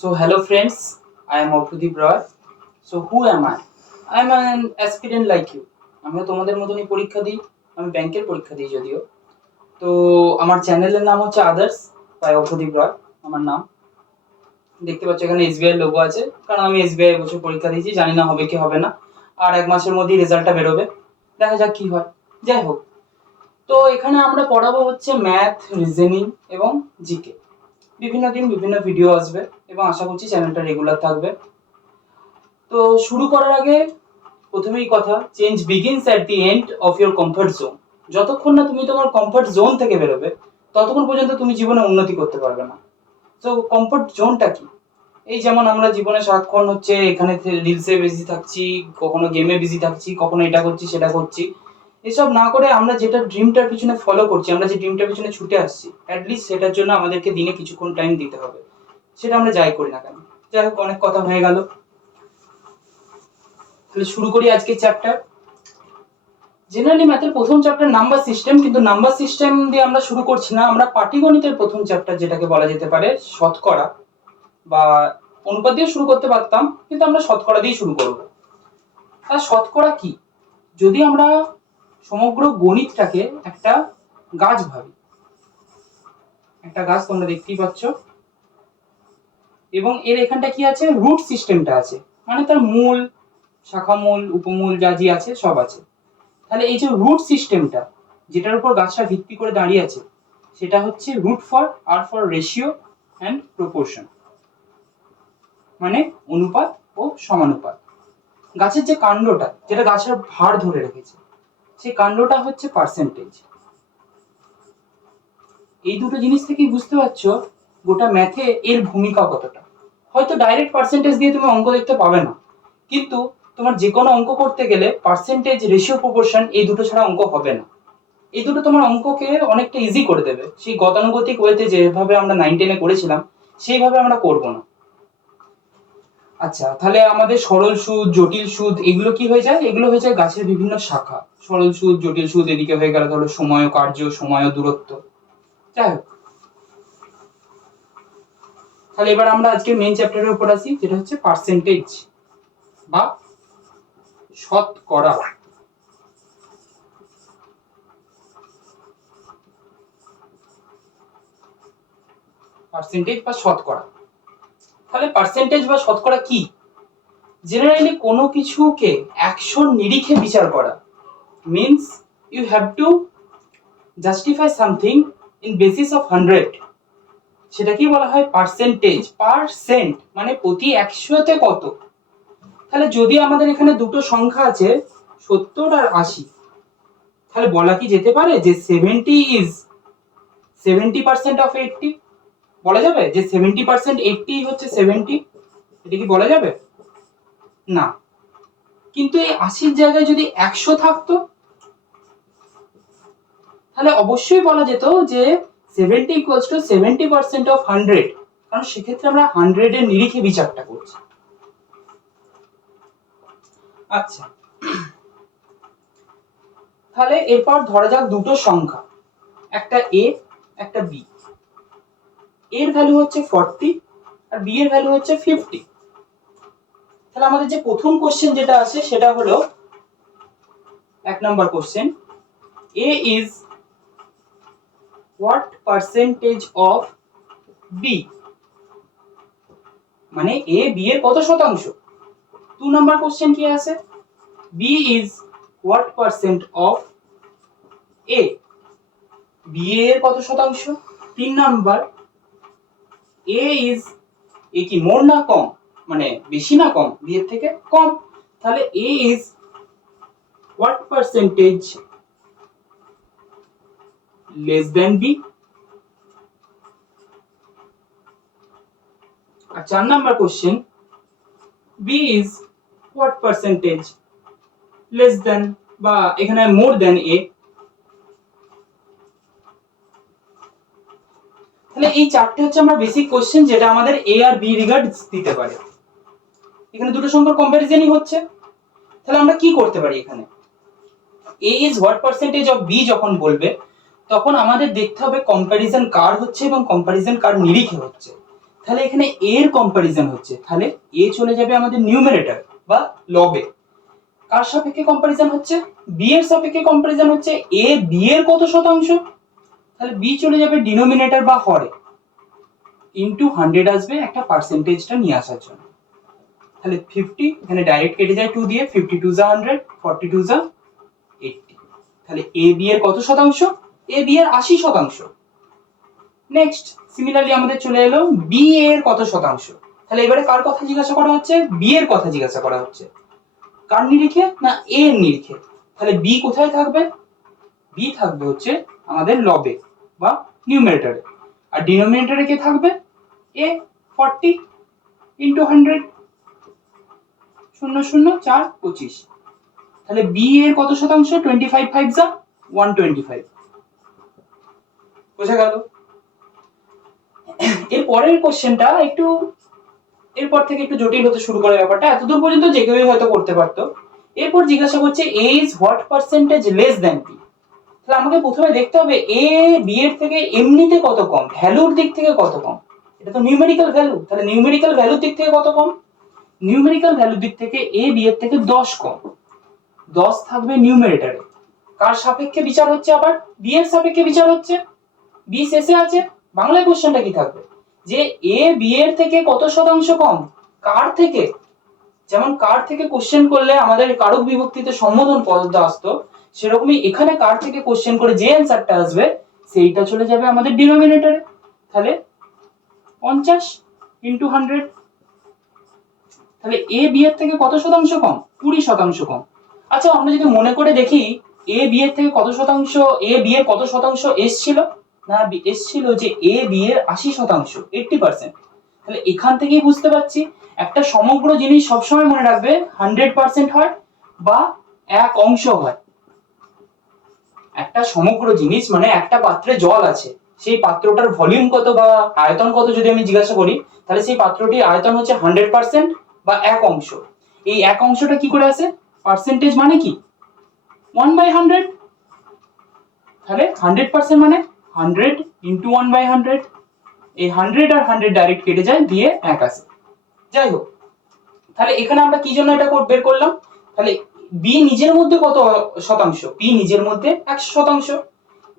So hello friends, I am Abhudip Roy. So who am I? I am an aspirant like you. আমিও তোমাদের মতনই পরীক্ষা দিই। আমি ব্যাংকের পরীক্ষা দিই যদিও। তো আমার চ্যানেলের নাম হচ্ছে আদার্স বাই অভ্যদীপ রয় আমার নাম। দেখতে পাচ্ছ এখানে এসবিআই লোগো আছে, কারণ আমি এসবিআই বছর পরীক্ষা দিয়েছি, জানি না হবে কি হবে না। আর এক মাসের মধ্যেই রেজাল্টটা বেরোবে, দেখা যাক কি হয়। যাই হোক, তো এখানে আমরা পড়াবো হচ্ছে ম্যাথ, রিজনিং এবং জিকে। বিভিন্ন দিন বিভিন্ন ভিডিও আসবে এবং আশা করছি চ্যানেলটা রেগুলার থাকবে। তো শুরু করার আগে প্রথমেই কথা, change begins at the end of your comfort zone. যতক্ষণ না তুমি তোমার কমফর্ট জোন থেকে বেরোবে ততক্ষণ পর্যন্ত তুমি জীবনে উন্নতি করতে পারবে না। তো কমফর্ট জোনটা কি? এই যেমন আমরা জীবনে সারাক্ষণ হচ্ছে এখানে রিলসে বিজি থাকছি, কখনো গেমে বিজি থাকছি, কখনো এটা করছি সেটা করছি। এসব না করে আমরা যেটা ড্রিমটার পিছনে ফলো করছি, আমরা যে ড্রিমটার পিছনে ছুটে আসছি, অ্যাটলিস্ট সেটার জন্য আমাদেরকে দিনে কিছুক্ষণ টাইম দিতে হবে, সেটা আমরা যাই করি না কেন। যাই হোক, অনেক কথা হয়ে গেল, তাহলে শুরু করি আজকের চ্যাপ্টার। জেনারেলি ম্যাথের প্রথম চ্যাপ্টার নাম্বার সিস্টেম, কিন্তু নাম্বার সিস্টেম দিয়ে আমরা শুরু করছি না। আমরা পাটিগণিতের প্রথম চ্যাপ্টার, যেটাকে বলা যেতে পারে শতকরা বা অনুপাত দিয়ে শুরু করতে পারতাম, কিন্তু আমরা শতকরা দিয়ে শুরু করব। আর শতকরা কি? যদি আমরা সমগ্র গণিতটাকে একটা গাছ ভাবি, একটা গাছ তোমরা দেখতেই পাচ্ছ, এবং এর এখানটা কি আছে, রুট সিস্টেমটা আছে, মানে তার মূল, শাখামূল, উপমূল যা যা আছে সব আছে। তাহলে এই যে রুট সিস্টেমটা, যেটার উপর গাছটা ভিত্তি করে দাঁড়িয়ে আছে, সেটা হচ্ছে root for R for ratio and proportion, মানে অনুপাত ও সমানুপাত। গাছের যে কাণ্ডটা, যেটা গাছের ভার ধরে রেখেছে, সেই কাণ্ডটা হচ্ছে পার্সেন্টেজ। এই দুটো জিনিস থেকেই বুঝতে পারছো গোটা ম্যাথে এর ভূমিকা কতটা। হয়তো ডাইরেক্ট পার্সেন্টেজ দিয়ে তুমি অঙ্ক দেখতে পাবে না, কিন্তু তোমার যে কোনো অঙ্ক করতে গেলে পার্সেন্টেজ, রেশিও, প্রপোর্শন এই দুটো ছাড়া অঙ্ক হবে না। এই দুটো তোমার অঙ্ককে অনেকটা ইজি করে দেবে। সেই গতানুগতিক ওয়েতে যেভাবে আমরা 9-10-এ করেছিলাম সেইভাবে আমরা করব না। আচ্ছা, তাহলে আমাদের সরল সুদ, জটিল সুদ এগুলো কি হয়ে যায়? এগুলো হয়ে যায় গাছের বিভিন্ন শাখা। সরল সুদ, জটিল সুদ এদিকে হয়ে গেল ধরো সময় ও কার্য, সময় ও দূরত্ব। যাই হোক, তাহলে এবার আমরা আজকে মেইন চ্যাপ্টারের উপর আসি, যেটা হচ্ছে পার্সেন্টেজ বা শতকরা। পার্সেন্টেজ বা শতকরা, তাহলে পার্সেন্টেজ বা শতকরা কি? জেনারেলি কোনো কিছুকে 100 নিরিখে বিচার করা means you have to justify something in basis of 100। সেটাকেই বলা হয় পার্সেন্টেজ। পার্সেন্ট মানে প্রতি 100-তে কত। তাহলে যদি আমাদের এখানে দুটো সংখ্যা আছে 70 আর 80, তাহলে বলা কি যেতে পারে যে 70 is 70% of 80? বলা যাবে যে 70% 80 হচ্ছে 70? এটা কি বলা যাবে? না। কিন্তু এই 80-র জায়গায় যদি 100 থাকতো, তাহলে অবশ্যই বলা যেত যে 70 equals to 70% of 100, কারণ সেক্ষেত্রে আমরা 100-এর নিরিখে বিচারটা করছি। আচ্ছা, তাহলে এরপর ধরা যাক দুটো সংখ্যা, একটা a একটা b। এর ভ্যালু হচ্ছে 40 আর b এর ভ্যালু হচ্ছে 50। তাহলে আমাদের যে প্রথম কোশ্চেন যেটা আছে সেটা হলো 1 number question, a is what percentage of b, মানে a b এর কত শতাংশ। 2 নাম্বার কোশ্চেন কি আছে, b is what percent of a, b এর কত শতাংশ। 3 নাম্বার, a is, এ কি মোর না কম, মানে বেশি না কম, b এর থেকে কম। তাহলে a is what percentage less than b। আর 4 number question, b is what percentage less than বা এখানে more than a। তাহলে এই চারটে হচ্ছে আমার বেসিক কোশ্চেন, যেটা আমাদের a আর b রিগার্ডস দিতে পারে। এখানে দুটো সংখ্যার কম্পারিজনই হচ্ছে। তাহলে আমরা কি করতে পারি এখানে, a is what percentage of b যখন বলবে, তখন আমাদের দেখতে হবে কম্পারিজন কার হচ্ছে এবং কম্পারিজন কার নিরিখে হচ্ছে। তাহলে এখানে এর কম্পারিজন হচ্ছে, তাহলে এ চলে যাবে আমাদের নিউমারেটর বা লবে। কার সাপেক্ষে কম্পারিজন হচ্ছে? বি এর সাপেক্ষে কম্পারিজন হচ্ছে। এ বি এর কত শতাংশ, তাহলে বি চলে যাবে ডিনোমিনেটর বা হরে, ইনটু 100 আসবে একটা পার্সেন্টেজটা নিয়ে আসার জন্য। তাহলে 50 এখানে ডাইরেক্ট কেটে যায় 2 দিয়ে, 52 যা 100, 42 যা 80। তাহলে এ বি এর কত শতাংশ? এ বি এর 80%। নেক্সট সিমিলারলি আমাদের চলে এলো বি এর কত শতাংশ। তাহলে এবারে কার কথা জিজ্ঞাসা করা হচ্ছে? বি এর কথা জিজ্ঞাসা করা হচ্ছে। কার নিরিখে? না এ এর নিরিখে। তাহলে বি কোথায় থাকবে? বি থাকবে হচ্ছে আমাদের লবে বা নিউমারেটরে, আর ডিনোমিনেটরে কে থাকবে? এ। 40 ইন্টু 100, 0 0 4 25। তাহলে বি এর কত শতাংশ? 25 5 যা 125। বোঝা গেল? এর পরের কোশ্চেনটা একটু এরপর থেকে একটু জটিল হতে শুরু করে ব্যাপারটা, এতদূর পর্যন্ত যে কেউই হয়তো করতে পারতো। এরপর জিজ্ঞাসা করছে A is what percentage less than B. তাহলে আমাকে প্রথমে দেখতে হবে এ বি এর থেকে এমনিতে কত কম, ভ্যালুর দিক থেকে কত কম। এটা তো নিউমেরিক্যাল ভ্যালু, তাহলে নিউমেরিক্যাল ভ্যালুর দিক থেকে কত কম? নিউমেরিক্যাল ভ্যালুর দিক থেকে এ বি এর থেকে 10 কম। 10 থাকবে নিউমেরেটরে। কার সাপেক্ষে বিচার হচ্ছে? আবার বি এর সাপেক্ষে বিচার হচ্ছে। বি শেষে আছে। বাংলায় কোশ্চেনটা কি থাকবে? যে এ বি এর থেকে কত শতাংশ কম? কার থেকে? যেমন কার থেকে কোশ্চেন করলে আমাদের কারক বিভক্তিতে সম্বোধন পদটা আসতো, সেরকমই এখানে কার থেকে কোশ্চেন করে যে অ্যান্সারটা আসবে সেইটা চলে যাবে আমাদের ডিনোমিনেটরে। তাহলে 50 ইন্টু 100। তাহলে এ বি এর থেকে কত শতাংশ কম? 20% কম। আচ্ছা আমরা যদি মনে করে দেখি এ বি এর থেকে কত শতাংশ, এ বি এর কত শতাংশ এসছিল? না এসছিল যে এ বি এর 80%, 80%। তাহলে এখান থেকেই বুঝতে পারছি একটা সমগ্র জিনিস সবসময় মনে রাখবে 100% হয় বা এক অংশ হয়। একটা সমগ্র জিনিস মানে একটা পাত্রে জল আছে, সেই পাত্রটার ভলিউম কত বা আয়তন কত যদি আমি জিজ্ঞাসা করি, তাহলে সেই পাত্রটির আয়তন হচ্ছে 100% বা এক অংশ। এই এক অংশটা কি করে আসে? পার্সেন্টেজ মানে কি? 1/100। তাহলে 100% মানে 100 ইন্টু 1/100। এই 100 আর 100 ডাইরেক্ট কেটে যায়, দিয়ে 1 আসে। যাই হোক, তাহলে এখানে আমরা কি জন্য এটা বের করলাম? তাহলে বি নিজের মধ্যে কত শতাংশ? বি নিজের মধ্যে 100%।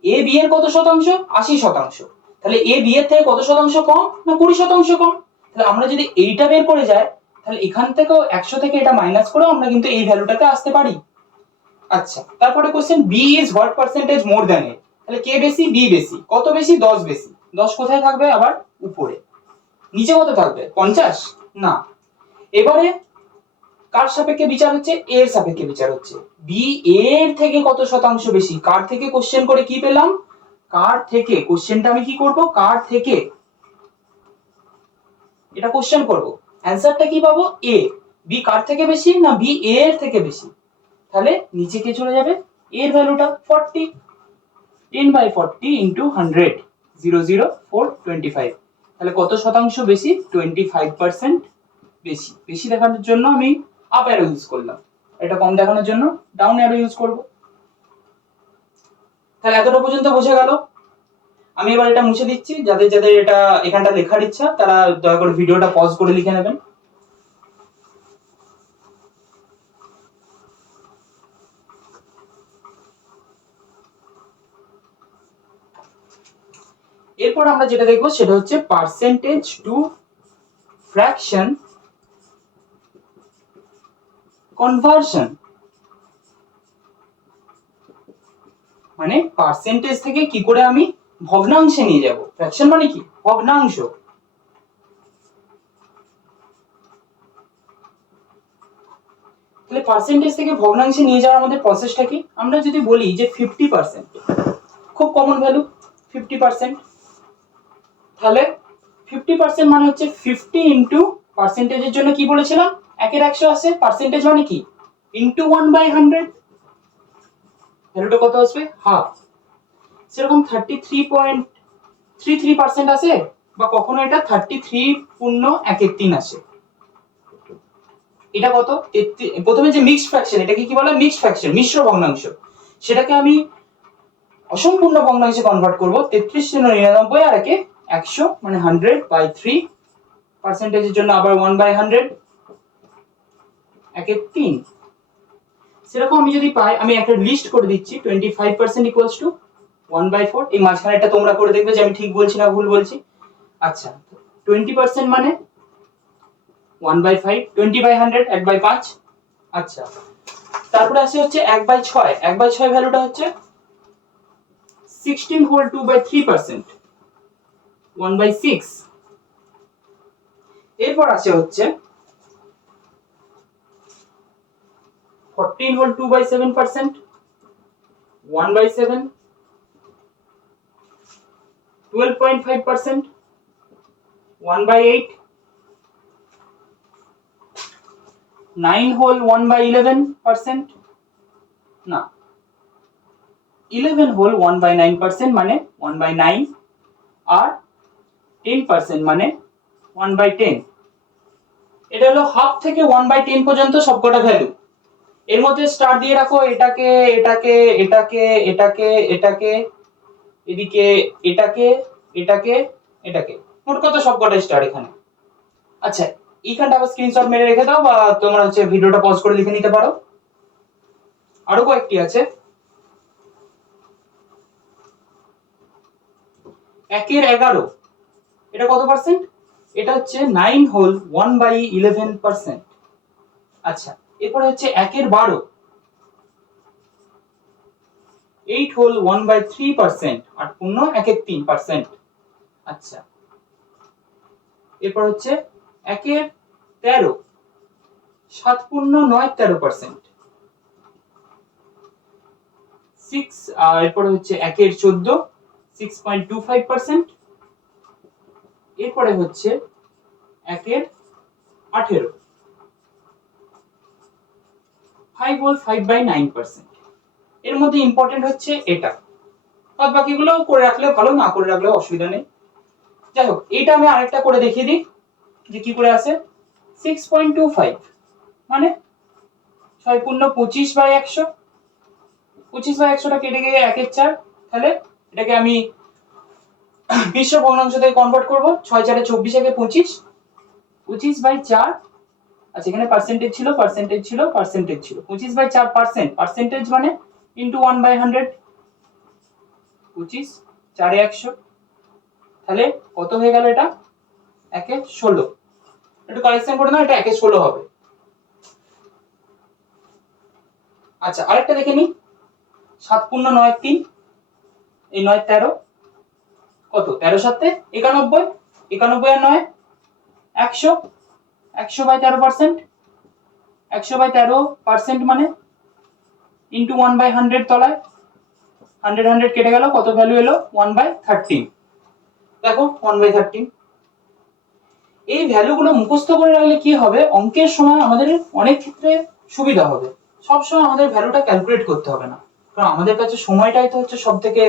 এ বি এর কত শতাংশ? 80%। তাহলে এ বি এর থেকে কত শতাংশ কম? না 20% কম। তাহলে আমরা যদি এইটা বের করে যাই, তাহলে এখান থেকেও 100 থেকে এটা মাইনাস করে আমরা কিন্তু এই ভ্যালুটাতে আসতে পারি। আচ্ছা, তারপরে question B is what percentage more than A. তাহলে কে বেশি? বি বেশি। কত বেশি? 10 বেশি। 10 কোথায় থাকবে? আবার উপরে। নিচে কত থাকবে? 50 না। এবারে কার সাপেক্ষে বিচার হচ্ছে? এর সাপেক্ষে বিচার হচ্ছে। বি এর থেকে কত শতাংশ বেশি? কার থেকে কোশ্চেন করে কি পেলাম? কার থেকে কোশ্চেনটা আমি কি করব? কার থেকে এটা কোশ্চেন করব, অ্যানসারটা কি পাবো? এ। বি কার থেকে বেশি? না বি এর থেকে বেশি। তাহলে নিচে কে চলে যাবে? এর ভ্যালুটা 40। 10/40 ইন্টু 100, 00425। তাহলে কত শতাংশ বেশি? 25% বেশি। বেশি দেখানোর জন্য আমি আপ অ্যারো ইউজ করলাম, এটা কম দেখানোর জন্য ডাউন অ্যারো ইউজ করব। তাহলে এতটা পর্যন্ত বোঝা গেল। আমি এবার এটা মুছে দিচ্ছি, যাদের যাদের এটা এখানটা লেখার ইচ্ছা তারা দয়া করে ভিডিওটা পজ করে লিখে নেবেন। এরপর আমরা যেটা দেখবো সেটা হচ্ছে পার্সেন্টেজ টু ফ্র্যাকশন কনভার্সন। মানে পার্সেন্টেজ থেকে কি করে আমি ভগ্নাংশে নিয়ে যাব। ফ্র্যাকশন মানে কি? ভগ্নাংশ। তাহলে পার্সেন্টেজ থেকে ভগ্নাংশে নিয়ে যাওয়ার আমাদের প্রসেসটা কি? আমরা যদি বলি যে 50%, খুব কমন ভ্যালু 50%, তাহলে 50% মানে হচ্ছে 50 ইন্টু পার্সেন্টেজের জন্য কি বলেছিলাম? 1/100 আসে। পার্সেন্টেজ মানে কি? ইন্টু 1/100। ভ্যালুটা কত আসবে? হাফ। সেরকম 33.33% আসে, বা কখনো এটা 33.13 আসে। এটা কত? প্রথমে যে মিক্সড ফ্র্যাকশন, এটাকে কি বলে? মিক্সড ফ্র্যাকশন, মিশ্র ভগ্নাংশ। সেটাকে আমি অসম্পূর্ণ ভগ্নাংশে কনভার্ট করব। 33 99 আর একে 100 মানে 100/3 পার্সেন্টেজের জন্য আবার 1/100 একে 3। সেরকম আমি যদি পাই, আমি একটা লিস্ট করে দিচ্ছি, 25% ইকুয়ালস টু 1/4। এই মাঝখানেটা তোমরা করে দেখবে যে আমি ঠিক বলছি না ভুল বলছি। আচ্ছা, 20% মানে 1/5, 20/100 1/5। আচ্ছা, তারপরে আসে হচ্ছে 1/6। 1/6 ভ্যালুটা হচ্ছে 16 হোল 2/3%, 1/6। এরপর আসে হচ্ছে 14 হোল 2/7%, 1/7। 12.5%, 1/8। 9 হোল 1/11%, না 11 হোল 1/9% মানে 1/9, আর 10% মানে 1/10। এটা হলো হাফ থেকে 1/10 পর্যন্ত সবকটা ভ্যালু। এর মধ্যে স্টার দিয়ে রাখো এটাকে, এটাকে, এটাকে, এটাকে, এটাকে, এদিকে এটাকে, এটাকে, এটাকে, মোট কথা সবকটা স্টার এখানে। আচ্ছা, এইখানটা আবার স্ক্রিনশট মেরে রেখে দাও, বা তোমরা হচ্ছে ভিডিওটা পজ করে লিখে নিতে পারো। আরো কয়েকটি আছে। 1/11 এটা কত পার্সেন্ট? এটা হচ্ছে 9 হোল 1/11%। আচ্ছা, এরপরে হচ্ছে 1/12 8 হোল 1/3%, আর পূর্ণ 1/3%। আচ্ছা, এরপর হচ্ছে 1/13 7 পূর্ণ 9 13%। 6, এরপর হচ্ছে 1/14 6.25%। এরপরে হচ্ছে 1/18 5 হোল 5/9%। এর মধ্যে ইম্পর্টেন্ট হচ্ছে এটা, বাদ বাকিগুলো করে রাখলে ভালো, না করে রাখলেও অসুবিধা নেই। যাই হোক, এটা আমি আরেকটা করে দেখিয়ে দিই যে কি করে আসে। 6.25 মানে 6 পূর্ণ 25/100। 25/100টা কেটে গিয়ে 1/4, তাহলে এটাকে আমি মিশ্র ভগ্নাংশ থেকে কনভার্ট করব। 6 4 24, 1 25, 25/4। আচ্ছা, এখানে পার্সেন্টেজ ছিল, পার্সেন্টেজ ছিল, পার্সেন্টেজ ছিল। 25/4%, পার্সেন্টেজ মানে ইনটু 1/100, 25 4 100। তাহলে কত হয়ে গেল? এটা 1/16। একটু কারেকশন করে নাও, এটা 1/16 হবে। আচ্ছা, আরেকটা দেখে নি। 7 পূর্ণ 9 3, এই 9 13 কত? 13 7 91, 91 আর 9 100। 100/13%, 100/13% মানে ইনটু 1/100 তলায় 100 100 কেটে গেল, কত ভ্যালু এলো? 1/13। দেখো 1/13। এই ভ্যালুগুলো মুখস্থ করে রাখলে কি হবে, অঙ্কের সময় আমাদের অনেক ক্ষেত্রে সুবিধা হবে। সব সময় আমাদের ভ্যালুটা ক্যালকুলেট করতে হবে না, কারণ আমাদের কাছে সময়টাই তো হচ্ছে সবথেকে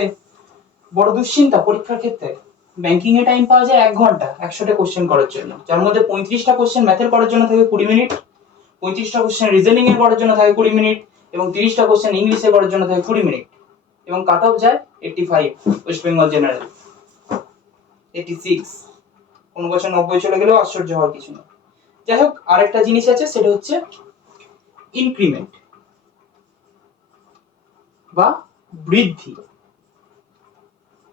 বড় দুশ্চিন্তা পরীক্ষার ক্ষেত্রে। ব্যাংকিং এ টাইম পাওয়া যায় 1 ঘন্টা 100টা কোশ্চেন করার জন্য, যার মধ্যে 35টা কোশ্চেন ম্যাথের করার জন্য থাকে 20 মিনিট, 35টা কোশ্চেন রিজনিং এর করার জন্য থাকে 20 মিনিট, এবং 30টা কোশ্চেন ইংলিশে করার জন্য থাকে 20 মিনিট, এবং কাট অফ যায় 85। ওয়েস্ট বেঙ্গল জেনারেল 86, কোন কোশ্চেন 90 চলে গেলেও আশ্চর্য হওয়ার কিছু না। যাই হোক, আরেকটা জিনিস আছে, সেটা হচ্ছে ইনক্রিমেন্ট বা বৃদ্ধি।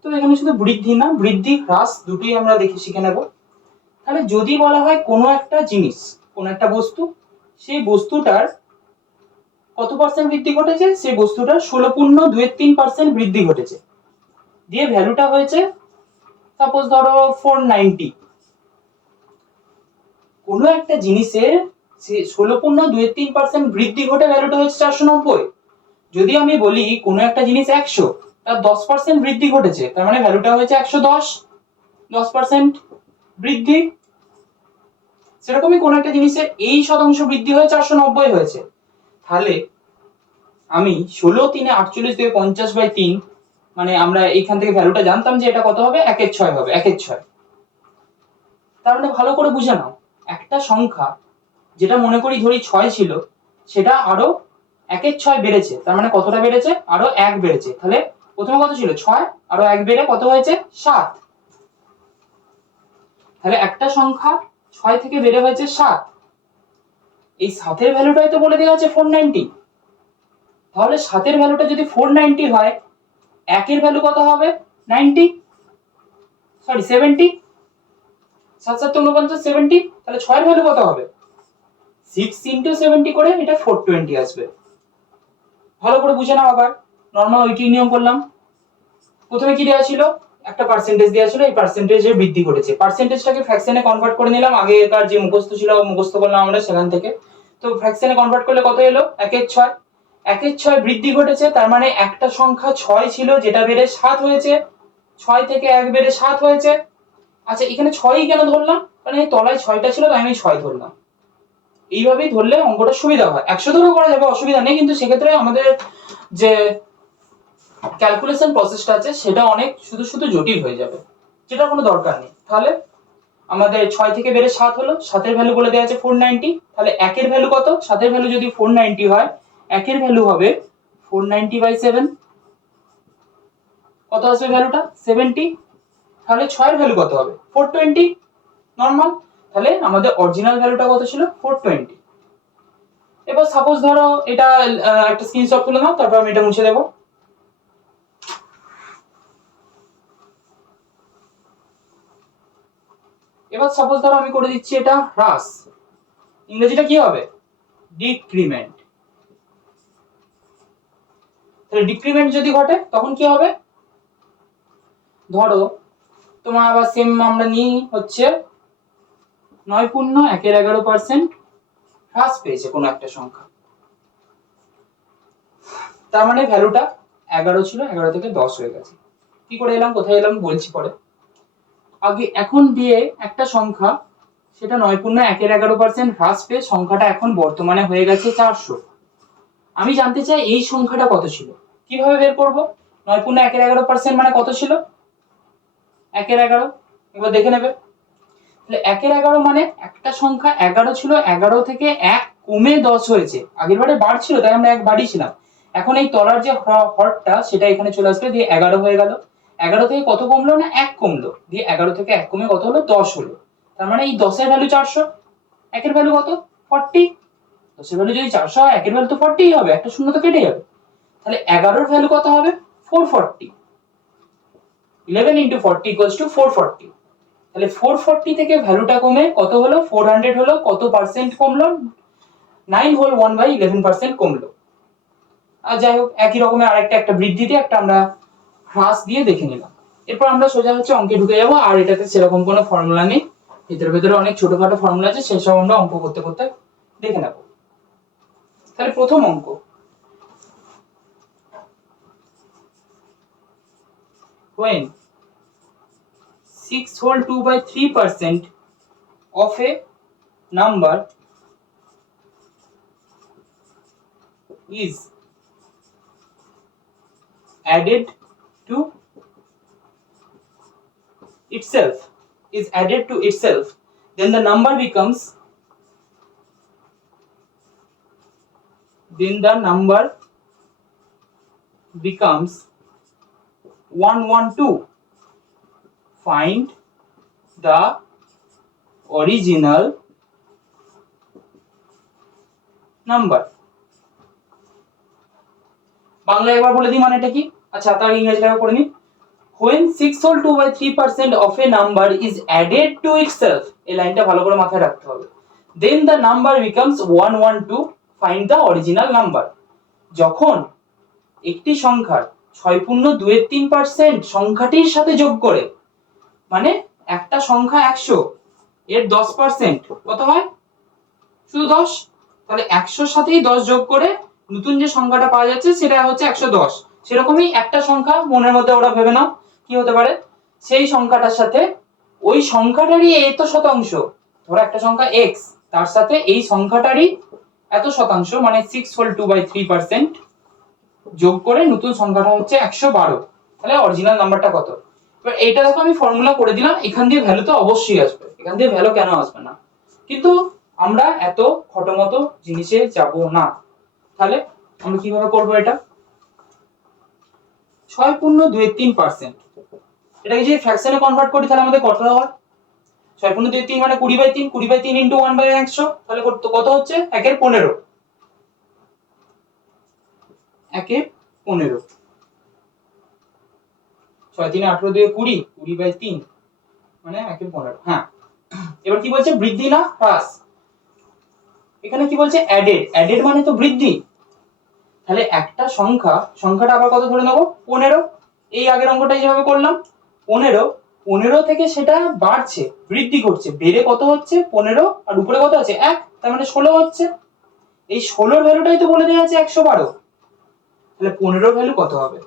তো এখানে শুধু বৃদ্ধি না, বৃদ্ধি হ্রাস দুটোই আমরা দেখে শিখে নেব। তাহলে যদি বলা হয় কোনো একটা জিনিস, কোনো একটা বস্তু, সেই বস্তুটার কত পার্সেন্ট বৃদ্ধি ঘটেছে, সেই বস্তুটার 16.23% বৃদ্ধি ঘটেছে, দিয়ে ভ্যালুটা হয়েছে সাপোজ ধরো 490। কোনো একটা জিনিসের 16.23% বৃদ্ধি ঘটে ভ্যালুটা হচ্ছে 490। যদি আমি বলি কোনো একটা জিনিস 100, তার 10% বৃদ্ধি ঘটেছে, তার মানে ভ্যালুটা হয়েছে 110, 10% বৃদ্ধি। সেরকমই কোন একটা জিনিসের এই শতাংশ বৃদ্ধি হয়ে 490 হয়েছে, তাহলে আমি 16 3 48 দিয়ে 50/3, মানে আমরা এইখান থেকে ভ্যালুটা জানতাম যে এটা কত হবে, 1/6 হবে, 1/6। তার মানে ভালো করে বুঝে নাও, একটা সংখ্যা যেটা মনে করি ধরি 6 ছিল, সেটা আরো 1/6 বেড়েছে, তার মানে কতটা বেড়েছে? আরো 1 বেড়েছে। তাহলে প্রথমে কত ছিল? 6, আরো 1 বেড়ে কত হয়েছে? 7। তাহলে একটা সংখ্যা 6 থেকে বেড়ে হয়েছে 7, এই 7 এর ভ্যালুটাই তো বলে দেওয়া আছে 490। তাহলে 7 এর ভ্যালুটা যদি 490 হয়, 1 এর ভ্যালু কত হবে? 90, সরি 70, 7 7 49, 70। তাহলে 6 এর ভ্যালু কত হবে? 6 ইনটু 70 করে এটা 420 আসবে। ভালো করে বুঝে নাও। আবার নরমাল ওইটি নিয়ম করলাম। প্রথমে কি দেওয়া ছিল? একটা পার্সেন্টেজ দেওয়া ছিল, এই পার্সেন্টেজে বৃদ্ধি ঘটেছে, পার্সেন্টেজটাকে ফ্র্যাকশনে কনভার্ট করে নিলাম। আগেকার যে মুখস্থ ছিল মুখস্থ করলাম আমরা সেখান থেকে। তো ফ্র্যাকশনে কনভার্ট করলে কত এলো? 1 এর 6, 1 এর 6 বৃদ্ধি ঘটেছে, তার মানে একটা সংখ্যা 6 ছিল যেটা বেড়ে 7 হয়েছে, 6 থেকে 1 বেড়ে 7 হয়েছে। আচ্ছা এখানে 6ই কেন ধরলাম? কারণ এই তলায় 6টা ছিল তাই আমি 6 ধরলাম। এইভাবেই ধরলে অঙ্কটা সুবিধা হয়। 100 ধরেও করা যাবে, অসুবিধা নেই, কিন্তু সেক্ষেত্রে আমাদের যে ক্যালকুলেশন প্রসেসটা আছে সেটা অনেক শুধু শুধু জটিল হয়ে যাবে, যেটা কোনো দরকার নেই। তাহলে আমাদের 6 থেকে বেড়ে 7 হলো, 7 এর ভ্যালু বলে দেওয়া আছে 490। তাহলে 1 এর ভ্যালু কত? 7 এর ভ্যালু যদি 490 হয়, 1 এর ভ্যালু হবে 490/7। কত আসবে ভ্যালুটা? 70। তাহলে 6 এর ভ্যালু কত হবে? 420 নরমাল। তাহলে আমাদের অরিজিনাল ভ্যালুটা কত ছিল? 420। এবার সাপোজ ধরো এটা একটা স্ক্রিনশট তুলে নাও, তারপর আমি এটা মুছে দেবো। এবার সাপোজ ধরো আমি করে দিচ্ছি এটা হ্রাস, ইংরেজিটা কি হবে? ডিক্রিমেন্ট। তাহলে ডিক্রিমেন্ট যদি ঘটে তখন কি হবে? ধরো তোমার আবার সেম আমরা নিই হচ্ছে 9.111% হ্রাস পেয়েছে কোনো একটা সংখ্যা, তার মানে ভ্যালুটা 11 ছিল, 11 থেকে 10 হয়ে গেছে। কি করে এলাম, কোথায় এলাম বলছি পরে। আগে এখন দিয়ে একটা সংখ্যা, সেটা 9.111% হ্রাস পেয়ে সংখ্যাটা এখন বর্তমানে হয়ে গেছে 400। আমি জানতে চাই এই সংখ্যাটা কত ছিল। কিভাবে বের করব? 9.111% মানে কত ছিল? 1/11। এবার দেখে নেবে। তাহলে 1/11 মানে একটা সংখ্যা 11 ছিল, 11 থেকে 1 কমে 10 হয়েছে। আগের বারে বাড়ছিল তাই আমরা 1 বাড়িয়েছিলাম। এখন এই তলার যে হরটা সেটা এখানে চলে আসবে, দিয়ে 11 হয়ে গেল। 11 থেকে কত কমলো? না 1 কমলো, দিয়ে 11 থেকে 1 কমে কত হলো? 10 হলো। তার মানে এই 10 এর ভ্যালু 400, 1 এর ভ্যালু কত? 40। 10 এর ভ্যালু যদি 400 হয়, 1 এর ভ্যালু তো 40 হবে, একটা শূন্য তো কেটে যাবে। তাহলে 11 এর ভ্যালু কত হবে? 440। 11 into 40 equals to 440। তাহলে 440 থেকে ভ্যালুটা কমে কত হলো? 400 হলো। কত পার্সেন্ট কমলো? 9 হোল 1/11% কমলো। আর যাই হোক, একই রকমের আরেকটা একটা বৃদ্ধিতে একটা আমরা হ্রাস দিয়ে দেখে নিলাম। এরপর আমরা সোজা হচ্ছে অঙ্কে ঢুকে যাবো। আর এটাতে সেরকম কোনো ফর্মুলা নেই, ভিতরে ভিতরে অনেক ছোটখাটো ফর্মুলা আছে, সেসব আমরা অঙ্ক করতে করতে দেখে নেব। তাহলে প্রথম অঙ্ক, when 6 whole 2/3% of a number is added to itself, then the number becomes 112. Find the original number. Bangla একবার বলে দিই মানেটা কি। আচ্ছা তার ইংরেজিটা পড়ে নি। when 6 whole 2/3% of a number is added to itself, এই লাইনটা ভালো করে মাথায় রাখতে হবে, then the number becomes 112. find the original number. যখন একটি সংখ্যার 6.2/3% সংখ্যাটির সাথে যোগ করে, মানে একটা সংখ্যা 100, এর 10% কত হয়? শুধু 10। তাহলে 100 সাথেই 10 যোগ করে নতুন যে সংখ্যাটা পাওয়া যাচ্ছে সেটা হচ্ছে 110। সেরকমই একটা সংখ্যা মনের মধ্যে ওরা ভেবে নাও কি হতে পারে, সেই সংখ্যাটার সাথে ওই সংখ্যাটারই এত শতাংশ, ধরো একটা সংখ্যা x, তার সাথে এই সংখ্যাটারই এত শতাংশ মানে 6 whole 2/3% যোগ করে নতুন সংখ্যাটা হচ্ছে 112। তাহলে অরিজিনাল নাম্বারটা কত? এবার এইটা দেখো আমি ফর্মুলা করে দিলাম, এখান দিয়ে ভ্যালু তো অবশ্যই আসবে, এখান দিয়ে ভ্যালু কেন আসবে না, কিন্তু আমরা এত খটোমটো জিনিসে যাব না। তাহলে আমরা কিভাবে করব এটা? 6.23%, এটাকে যদি ফ্র্যাকশনে কনভার্ট করি তাহলে আমাদের কত হয়? 6×3 মানে 20/3, 20/3 ইন্টু 1/100, তাহলে কত হচ্ছে? 1/15। 1/15। 6 3 18 2 20, 20/3 মানে 1/15। হ্যাঁ, এবার কি বলছে? বৃদ্ধি না হ্রাস? এখানে কি বলছে? অ্যাডেড মানে তো বৃদ্ধি। তাহলে একটা সংখ্যাটা আবার কত ধরে নেব? 15। এই আগের অঙ্কটাই যেভাবে করলাম 15 থেকে সেটা বাড়ছে, বৃদ্ধি করছে, বেড়ে কত হচ্ছে? 15, আর উপরে কত আছে? 1, তার মানে 16 হচ্ছে। এই 16 ভ্যালুটাই তো বলে দেওয়া আছে 112। তাহলে 15 ভ্যালু কত হবে?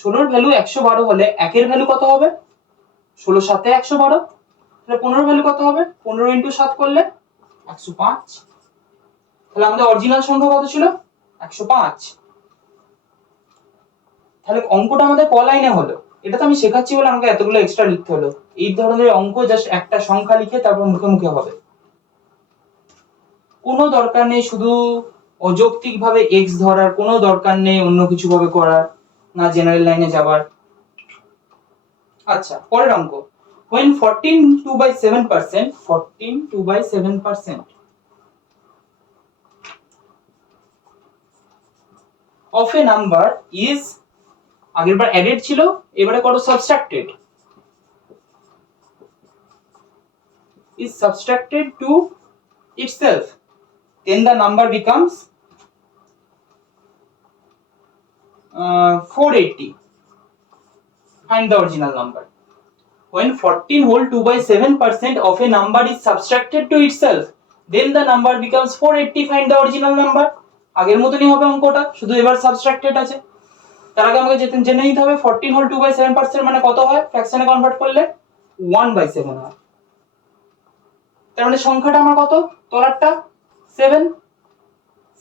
16 ভ্যালু 112 হলে 1 এর ভ্যালু কত হবে? 16 7 112। তাহলে 15 ভ্যালু কত হবে? 15 ইনটু 7 করলে 105। তাহলে আমাদের অরিজিনাল সংখ্যা কত ছিল? 105। তাহলে অঙ্কটা আমাদের ক লাইনে হলো? এটা তো আমি শেখাচ্ছি বলে আমাকে এতগুলো এক্সট্রা লিখতে হলো। এই ধরনের অঙ্ক জাস্ট একটা সংখ্যা লিখে তারপর মুখে মুখে হবে, কোনো দরকার নেই শুধু অযৌক্তিক ভাবে এক্স ধরার, কোনো দরকার নেই অন্য কিছু ভাবে করার, না জেনারেল লাইনে যাবার। আচ্ছা, পরের অঙ্ক। when 14 2/7% 14 2/7% of a number is, আগের বার অ্যাডেড ছিল, এবারে করো subtracted, is subtracted to itself, then the number becomes 480. Find the original number. When 14 whole 2/7% of a number is subtracted to itself, then the number becomes 480. Find the original number. আগের মতনই হবে অঙ্কটা, শুধু এবার subtracted আছে। তার আগে আমাকে জেনে নিতে হবে 14 হোল 2/7% মানে কত হয়? ফ্র্যাকশনে কনভার্ট করলে 1/7 হয়। তার মানে সংখ্যাটা আমার কত? তলারটা 7।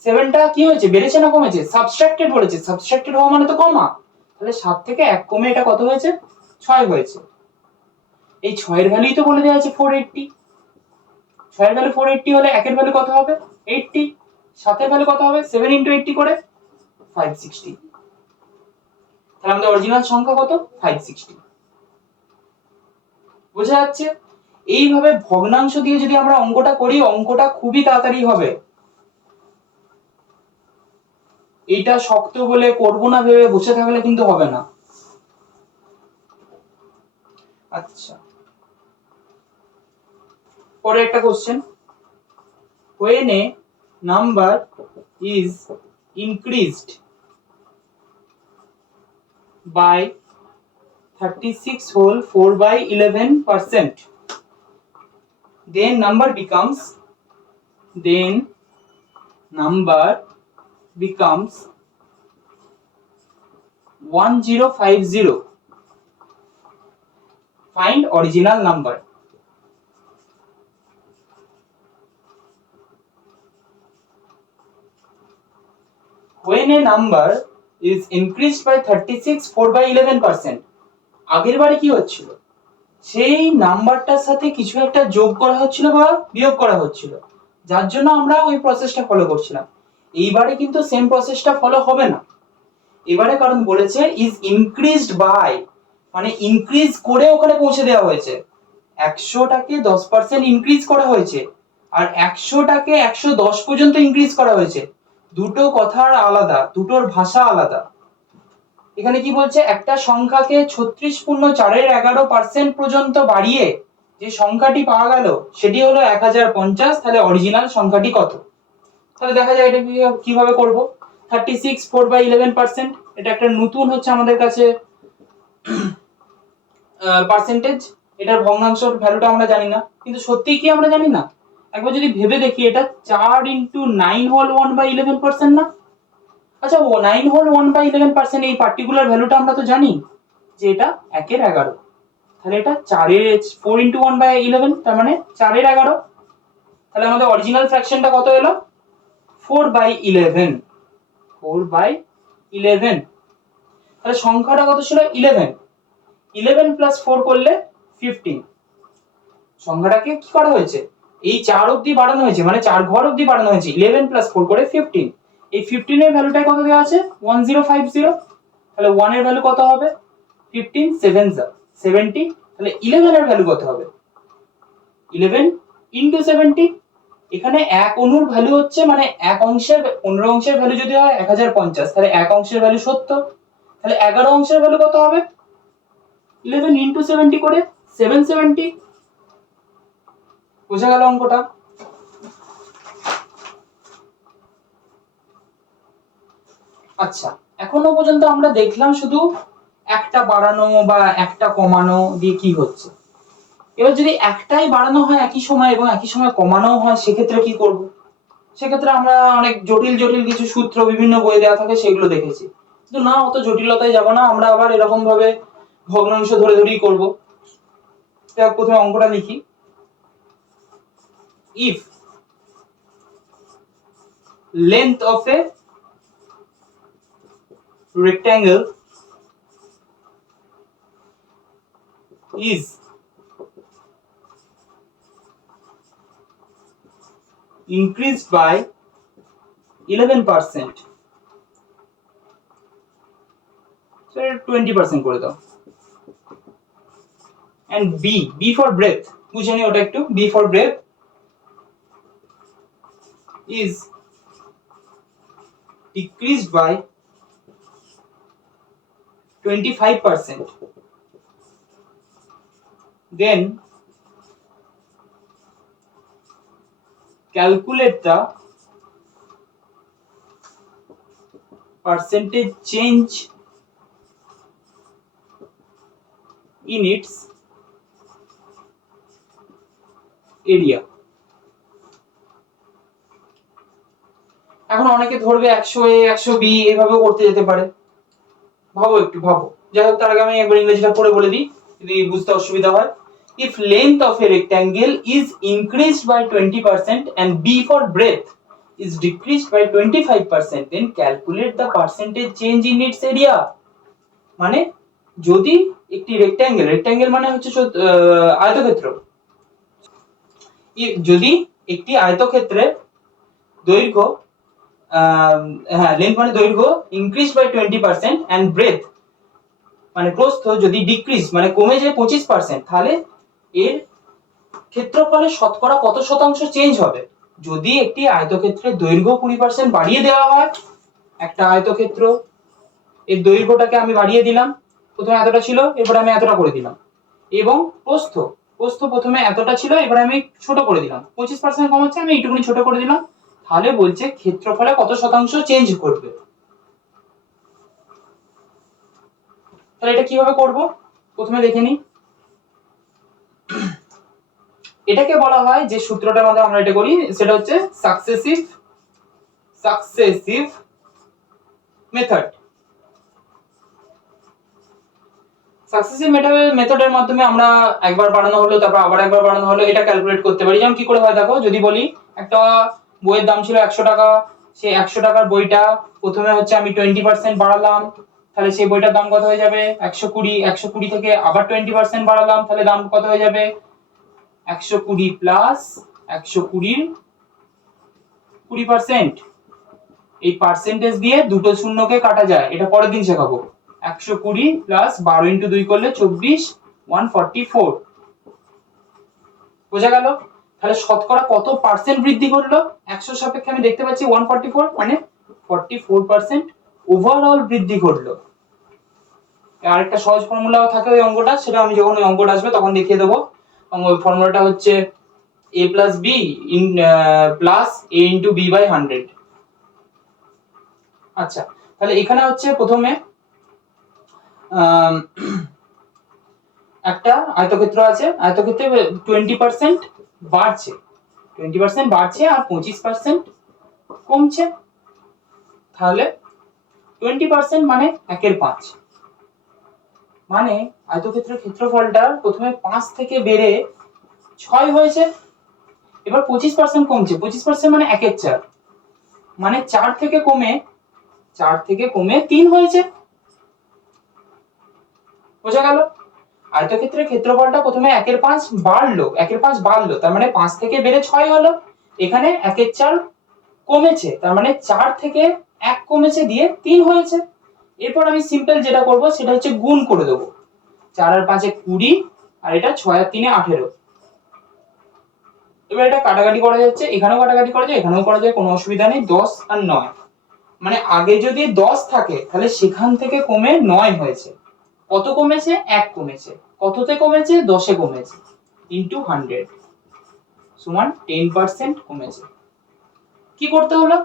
7টা কি হয়েছে? বেড়েছে না কমেছে? সাবট্রাক্টেড বলেছে, সাবট্রাক্টেড হওয়া মানে তো কমা। তাহলে 7 থেকে 1 কমে এটা কত হয়েছে? 6 হয়েছে। এই 6 এর ভ্যালুই তো বলে দেওয়া আছে 480। 6 এর ভ্যালু 480 হলে 1 এর ভ্যালু কত হবে? 80। 7 এর ভ্যালু কত হবে? 7 * 80 করে 560। তাহলে আমাদের অরিজিনাল সংখ্যা কত? 560। বোঝা যাচ্ছে? এইভাবে ভগ্নাংশ দিয়ে যদি আমরা অঙ্কটা করি, অঙ্কটা খুবই তাড়াতাড়ি হবে। এইটা শক্ত বলে করব না ভেবে বসে থাকলে কিন্তু হবে না। আচ্ছা, পরে একটা question. when a number is increased by 36 whole 4/11%, then number becomes 1050. Find original number. When a number is increased by 36 4/11%, আগের বারে কি হচ্ছিল? সেই নাম্বারটার সাথে কিছু একটা যোগ করা হচ্ছিল বা বিয়োগ করা হচ্ছিল, যার জন্য আমরা ওই প্রসেসটা ফলো করছিলাম। এইবারে কিন্তু সেম প্রসেসটা ফলো হবে না। এবারে কারণ বলেছে ইজ ইনক্রিজড বাই, মানে ইনক্রিজ করে ওখানে পৌঁছে দেওয়া হয়েছে। 100টাকে 10% ইনক্রিজ করা হয়েছে, আর 100টাকে 110 পর্যন্ত ইনক্রিজ করা হয়েছে। দুটো কথার আলাদা, দুটোর ভাষা আলাদা। এখানে কি বলছে? একটা সংখ্যাকে 36.411% পর্যন্ত বাড়িয়ে যে সংখ্যাটি পাওয়া গেল সেটি হলো 1050। তাহলে অরিজিনাল সংখ্যাটি কত? তাহলে দেখা যায় এটা কিভাবে করব। 36 4/11%, এটা একটা নতুন হচ্ছে আমাদের কাছে পার্সেন্টেজ। এটার ভগ্নাংশের ভ্যালুটা আমরা জানি না, কিন্তু সত্যি কি আমরা জানি না? একবার যদি ভেবে দেখি, এটা 4 * 9 হোল 1/11% না? আচ্ছা, 9 হোল 1/11% এই পার্টিকুলার ভ্যালুটা আমরা তো জানি যে এটা 1 এর 11। তাহলে এটা 4 * 1/11, তার মানে 4 এর 11। তাহলে আমাদের অরিজিনাল ফ্র্যাকশনটা কত এলো? 4/11। 4/11। তাহলে সংখ্যাটা কত ছিল? 11। 11 + 4 করলে 15। সংখ্যাটাকে কি করা হয়েছে? এই 4 অবধি বাড়ানো হয়েছে, মানে 4 ঘর অবধি বাড়ানো হয়েছে। 11 + 4 করে 15। এই 15 এর ভ্যালুটা কত দেওয়া আছে? 1050। তাহলে 1 এর ভ্যালু কত হবে? 15 7 70। তাহলে 11 এর ভ্যালু কত হবে? 11 ইন্টু 70। এখানে এক অণুর ভ্যালু হচ্ছে মানে এক অংশের 15 অংশের ভ্যালু যদি হয় 1050, তাহলে এক অংশের ভ্যালু 70, তাহলে 11 অংশের ভ্যালু কত হবে? 11 ইন্টু 70 করে 770। বোঝা গেল অঙ্কটা? আচ্ছা, এখনো পর্যন্ত আমরা দেখলাম শুধু একটা বাড়ানো বা একটা কমানো দিয়ে কি হচ্ছে। এবার যদি একটাই বাড়ানো হয় একই সময় এবং একই সময় কমানো হয়, সেক্ষেত্রে কি করব? সেক্ষেত্রে আমরা অনেক জটিল জটিল কিছু সূত্র বিভিন্ন বইয়ে দেওয়া থাকে, সেগুলো দেখেছি। কিন্তু না, অত জটিলতায় যাব না, আমরা আবার এরকম ভাবে ভগ্নাংশ ধরে ধরেই করব। প্রথমে অঙ্কটা লিখি। If length of a rectangle is increased by 11%, so 20% করে দাও, and b for breadth, বুঝে নি ওটা একটু, b for breadth is decreased by 25%, then calculate the percentage change in its area. এখন অনেকে ধরবে 100 a 100 b এভাবে করতে যেতে পারে, ভাবো একটু ভাবো। যাই হোক, তার আগে আমি একবার ইংরেজিটা পড়ে বলে দিই যদি বুঝতে অসুবিধা হয়। If length of a rectangle is increased by 20% and b for breadth is decreased by 25%, then calculate the percentage change in its area. মানে যদি একটি রেক্ট্যাঙ্গেল মানে হচ্ছে আয়তক্ষেত্র, যদি একটি আয়তক্ষেত্রের দৈর্ঘ্য লেন্থ মানে দৈর্ঘ্য ইনক্রিজ বাই 20% এন্ড ব্রেথ মানে প্রস্থ যদি ডিক্রিজ মানে কমে যায় 25%, তাহলে এর ক্ষেত্রফলে শতকরা কত শতাংশ চেঞ্জ হবে? যদি একটি আয়তক্ষেত্রের দৈর্ঘ্য 20% বাড়িয়ে দেওয়া হয়, একটা আয়তক্ষেত্র এর দৈর্ঘ্যটাকে আমি বাড়িয়ে দিলাম, প্রথমে এতটা ছিল এরপর আমি এতটা করে দিলাম, এবং প্রস্থ প্রথমে এতটা ছিল এবার আমি ছোট করে দিলাম, 25% কম হচ্ছে আমি এইটুকুনি ছোট করে দিলাম, তাহলে বলছে ক্ষেত্রফলে কত শতাংশ চেঞ্জ করবে। তাহলে এটা কিভাবে করব প্রথমে দেখে নিই। এটাকে বলা হয়, যে সূত্রটার মধ্যে আমরা এটা করি সেটা হচ্ছে সাকসেসিভ মেথড। সাকসেসিভ মেথডের মাধ্যমে আমরা একবার বাড়ানো হলো তারপর আবার একবার বাড়ানো হলো এটা ক্যালকুলেট করতে পারি। যেমন কি করে হয় দেখো, যদি বলি একটা বইয়ের দাম ছিল 100 টাকা, সেই 100 টাকার বইটা প্রথমে হচ্ছে আমি 20% বাড়ালাম, তাহলে সেই বইটার দাম কত হয়ে যাবে 120, 120 থেকে আবার 20% বাড়ালাম, তাহলে দাম কত হয়ে যাবে 120 প্লাস 120 20%। এই পার্সেন্টেজ দিয়ে দুটো শূন্যকে কাটা যায়, এটা পরের দিন শেখাবো। 120 প্লাস 12 ইন্টু 2 করলে 24, 144। বোঝা গেল? তাহলে শতকরা কত পার্সেন্ট বৃদ্ধি ঘটলো? 100 সাপেক্ষে আমি দেখতে পাচ্ছি 144, মানে 44% ওভারঅল বৃদ্ধি ঘটলো। আরেকটা সহজ ফর্মুলাও থাকে ওই অঙ্কটা, সেটা আমি যখন ওই অঙ্কটা আসবে তখন দেখিয়ে দেবো। ওই ফর্মুলাটা হচ্ছে a plus b plus a into b by 100। আচ্ছা, তাহলে এখানে হচ্ছে প্রথমে একটা আয়তক্ষেত্র আছে, আয়তক্ষেত্রে 20% বাড়ছে, 20% বাড়ছে আর 25% কমছে, তাহলে 20% মানে 1/5, মানে আয়তক্ষেত্রের ক্ষেত্রফলটা প্রথমে 5 থেকে বেড়ে 6 হয়েছে, এবার 25% কমছে, 25% মানে 1/4, মানে 4 থেকে কমে 3 হয়েছে। বোঝা গেল? আয়তক্ষেত্রের ক্ষেত্রফলটা প্রথমে 1/5 বাড়লো, তার মানে 5 থেকে বেড়ে 6 হলো, এখানে 1/4 কমেছে, তার মানে 4 থেকে 1 কমেছে দিয়ে 3 হয়েছে। এরপর আমি সিম্পল যেটা করব সেটা হচ্ছে গুণ করে দেব, 4 আর 5 এ 20 আর এটা 6 আর 3 এ 18। এবার এটা কাটাকাটি করা যাচ্ছে, এখানেও কাটাকাটি করা যায়, এখানেও করা যায়, কোনো অসুবিধা নেই। 10 আর 9, মানে আগে যদি 10 থাকে তাহলে সেখান থেকে কমে 9 হয়েছে। কত কমেছে? 1 কমেছে। কততে কমেছে? 10 এ কমেছে, ইনটু 100 সমান 10% কমেছে। কি করতে হলো?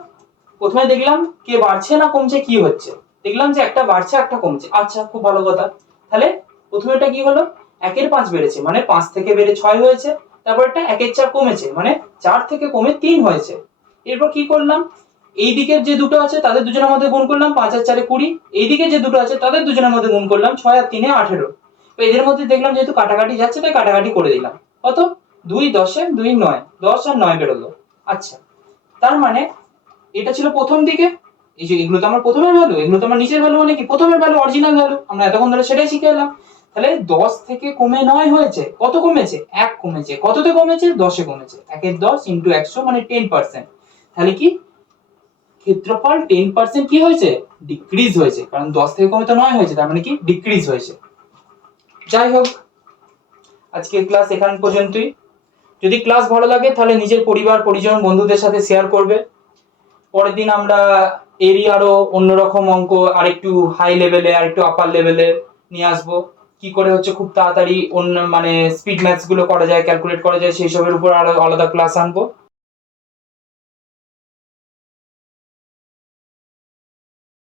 প্রথমে দেখলাম কে বাড়ছে না কমছে, কি হচ্ছে, দেখলাম যে একটা বাড়ছে একটা কমছে। আচ্ছা, খুব ভালো কথা। তাহলে প্রথমে এটা কি হলো? 1 এর 5 বেড়েছে, মানে 5 থেকে বেড়ে 6 হয়েছে। তারপর এটা 1 এর 4 কমেছে, মানে 4 থেকে কমে 3 হয়েছে। এরপর কি করলাম? এই দিকের যে দুটো আছে তাদের দুজনের মধ্যে গুণ করলাম, 5 আর 4 এ 20। এইদিকে যে দুটো আছে তাদের দুজনের মধ্যে গুণ করলাম, 6 আর 3 এ 18। তো এদের মধ্যে দেখলাম যেহেতু কাটাকাটি যাচ্ছে তাই কাটাকাটি করে দিলাম। কত? 2 10 এ 2 9, 10 আর 9 বেরোলো। আচ্ছা, তার মানে এটা ছিল প্রথম দিকে। এই যে এগুলো তো আমার প্রথমের ভ্যালু, এগুলো তো আমার নিচের ভ্যালু, মানে কি প্রথমের ভ্যালু অরিজিনাল ভ্যালু, আমরা এতক্ষণ ধরে সেটাই শিখে এলাম। তাহলে 10 থেকে কমে 9 হয়েছে, কত কমেছে? 1 কমেছে। কততে কমেছে? 10 এ কমেছে। 1 এর 10 ইনটু 100 মানে 10%। তাহলে কি ক্ষেত্রফল 10% কি হয়েছে? ডিক্রিজ হয়েছে, কারণ 10 থেকে কমে তো 9 হয়েছে, তার মানে কি ডিক্রিজ হয়েছে। যাই হোক, আজকে ক্লাস এখান পর্যন্তই। যদি ক্লাস ভালো লাগে তাহলে নিজের পরিবার পরিজন বন্ধুদের সাথে শেয়ার করবে। পরের দিন আমরা এরই আরো অন্যরকম অঙ্ক আরেকটু হাই লেভেলে, আরেকটু আপার লেভেলে নিয়ে আসবো। কি করে হচ্ছে খুব তাড়াতাড়ি অন্য মানে স্পিড ম্যাথস গুলো করা যায়, ক্যালকুলেট করা যায়, সেই সবের উপর আরো আলাদা ক্লাস আনবো।